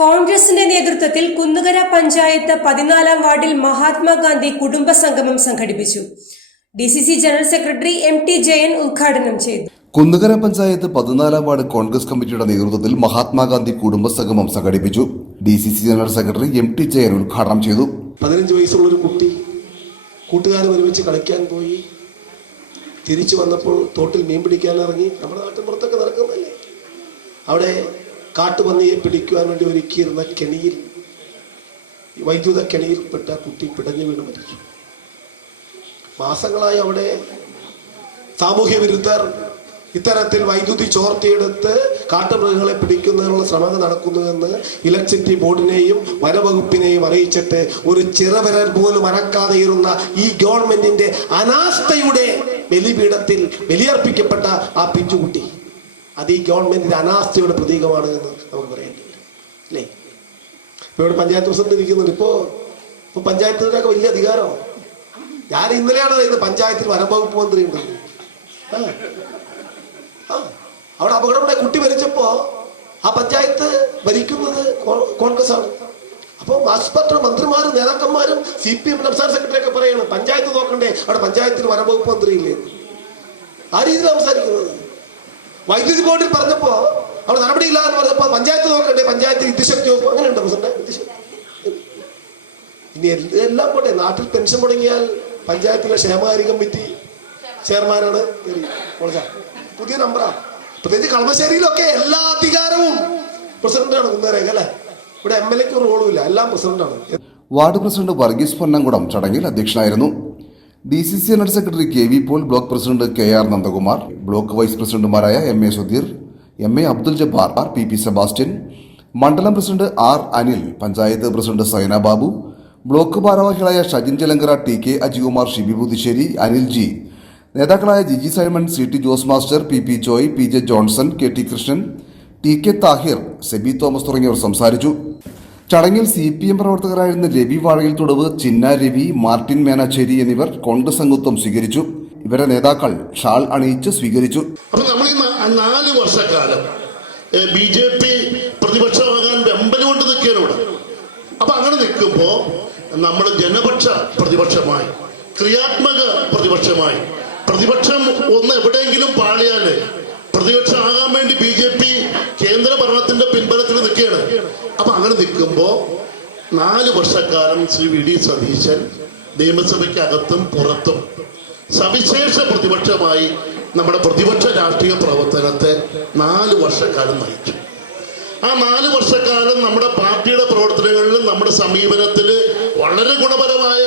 കോൺഗ്രസിന്റെ നേതൃത്വത്തിൽ കുന്നുകര പഞ്ചായത്ത് പതിനാലാം വാർഡിൽ മഹാത്മാഗാന്ധി കുടുംബ സംഗമം സംഘടിപ്പിച്ചു. D C C general secretary M T Jayan ഉദ്ഘാടനം ചെയ്തു. കുന്നുകര പഞ്ചായത്ത് പതിനാലാം വാർഡ് കോൺഗ്രസ് കമ്മിറ്റിയുടെ നേതൃത്വത്തിൽ മഹാത്മാഗാന്ധി കുടുംബ സംഗമം സംഘടിപ്പിച്ചു. D C C general secretary M T Jayan ഉദ്ഘാടനം ചെയ്തു. പതിനഞ്ച് വയസ്സുള്ള ഒരു കുട്ടി കൂട്ടുകാരെ ഒരുമിച്ച് കളിക്കാൻ പോയി. തിരിച്ചു വന്നപ്പോൾ തോട്ടിൽ മീൻ പിടിക്കാൻ ഇറങ്ങി. നമ്മുടെ നാട്ടിൻ പുറത്തൊക്കെ നടക്കുന്നതല്ലേ? അവിടെ കാട്ടുപന്നിയെ പിടിക്കുവാൻ വേണ്ടി ഒരുക്കിയിരുന്ന കെണിയിൽ വൈദ്യുത കെണിയിൽപ്പെട്ട കുട്ടി പിടഞ്ഞു വീണ് മരിച്ചു. മാസങ്ങളായി അവിടെ സാമൂഹ്യ വിരുദ്ധർ ഇത്തരത്തിൽ വൈദ്യുതി ചോർത്തിയെടുത്ത് കാട്ടുമൃഗങ്ങളെ പിടിക്കുന്നതിനുള്ള ശ്രമങ്ങൾ നടക്കുന്നുവെന്ന് ഇലക്ട്രിസിറ്റി ബോർഡിനെയും വനവകുപ്പിനെയും അറിയിച്ചിട്ട് ഒരു ചിറവരൽ പോലും അനക്കാതെ ഇരുന്ന ഈ ഗവൺമെന്റിന്റെ അനാസ്ഥയുടെ ബലിപീഠത്തിൽ ബലിയർപ്പിക്കപ്പെട്ട ആ പിഞ്ചുകുട്ടി അത് ഈ ഗവൺമെന്റിന്റെ അനാസ്ഥയുടെ പ്രതീകമാണ് എന്ന് നമുക്ക് പറയേണ്ടില്ല അല്ലേ? ഇപ്പൊ ഇവിടെ പഞ്ചായത്ത് പ്രസിഡന്റ് ഇരിക്കുന്നുണ്ട്. ഇപ്പോ ഇപ്പൊ പഞ്ചായത്തിനൊക്കെ വലിയ അധികാരമാണ് ഞാൻ ഇന്നലെയാണ് ഇത് പഞ്ചായത്തിൽ വനംവകുപ്പ് മന്ത്രി ഉണ്ടെന്ന് ആ. അവിടെ അപകടമുണ്ടായി കുട്ടി മരിച്ചപ്പോ ആ പഞ്ചായത്ത് ഭരിക്കുന്നത് കോൺഗ്രസ് ആണ് അപ്പോൾ ആശുപത്രി മന്ത്രിമാരും നേതാക്കന്മാരും സി പി എം സംസ്ഥാന സെക്രട്ടറി ഒക്കെ പറയണം പഞ്ചായത്ത് നോക്കണ്ടേ അവിടെ പഞ്ചായത്തിൽ വനംവകുപ്പ് മന്ത്രി ഇല്ലേ ആ രീതിയിൽ സംസാരിക്കുന്നത്. വൈദ്യുതി ബോർഡിൽ പറഞ്ഞപ്പോ അവിടെ നടപടിയില്ല എന്ന് പറഞ്ഞപ്പോ പഞ്ചായത്ത് നോക്കണ്ടേ? പഞ്ചായത്ത് വിദ്യുശക്തി നോക്കും അങ്ങനെയുണ്ടോ പ്രസിഡന്റ് ഇനി എല്ല- പോട്ടെ. നാട്ടിൽ പെൻഷൻ മുടങ്ങിയാൽ പഞ്ചായത്തിലെ ക്ഷേമകാര്യ കമ്മിറ്റി ചെയർമാനാണ്. പുതിയ നമ്പറാ. പ്രത്യേകിച്ച് കളമശ്ശേരിയിലൊക്കെ എല്ലാ അധികാരവും പ്രസിഡന്റാണ് കുന്നേരേഖ അല്ലേ? ഇവിടെ എം എൽ എക്ക് റോളും ഇല്ല. എല്ലാം പ്രസിഡന്റാണ്. വാർഡ് പ്രസിഡന്റ് വർഗീസ് പൊന്നംകുടം ചടങ്ങിൽ അധ്യക്ഷനായിരുന്നു. D C C general secretary K V Paul block president K R Nandakumar block vice പ്രസിഡന്റുമാരായ M A Sudheer M A Abdul Jabbar P P Sebastian മണ്ഡലം president R Anil panchayat president Saina Babu block ഭാരവാഹികളായ Shajin Jalankara T K Ajikumar Shibi Puthussery Anil G നേതാക്കളായ Jiji Simon C T Jose master P P Joy P J Johnson K T Krishnan T K Thahir Sebi Thomas തുടങ്ങിയവർ സംസാരിച്ചു. ചടങ്ങിൽ C P M പ്രവർത്തകരായിരുന്ന രവി വാഴയിൽ തുടവ് ചിന്ന രവി മാർട്ടിൻ മേനാച്ചേരി എന്നിവർ കോൺഗ്രസ് അംഗത്വം സ്വീകരിച്ചു. ഇവരെ നേതാക്കൾ ഷാൾ അണിയിച്ച് സ്വീകരിച്ചു. അപ്പൊ നമ്മൾ നാല് വർഷക്കാലം ബി ജെ പി പ്രതിപക്ഷമാകാൻ വെമ്പൽ കൊണ്ട് നിൽക്കുകയാണ് ഇവിടെ അപ്പൊ അങ്ങനെ നിൽക്കുമ്പോ നമ്മൾ ജനപക്ഷ പ്രതിപക്ഷമായി ക്രിയാത്മക പ്രതിപക്ഷമായി പ്രതിപക്ഷം ഒന്ന് എവിടെയെങ്കിലും പാളിയാൽ പ്രതിപക്ഷമാകാൻ വേണ്ടി ബി ജെ പി അങ്ങനെ നാല് വർഷക്കാലം ശ്രീ വി ഡി സതീശൻ നിയമസഭയ്ക്കകത്തും പുറത്തും സവിശേഷ പ്രതിപക്ഷമായി നമ്മുടെ പ്രതിപക്ഷ രാഷ്ട്രീയ പ്രവർത്തനത്തെ നാല് വർഷക്കാലം നയിച്ചു. ആ നാല് വർഷക്കാലം നമ്മുടെ പാർട്ടിയുടെ പ്രവർത്തനങ്ങളിലും നമ്മുടെ സമീപനത്തിൽ വളരെ ഗുണപരമായ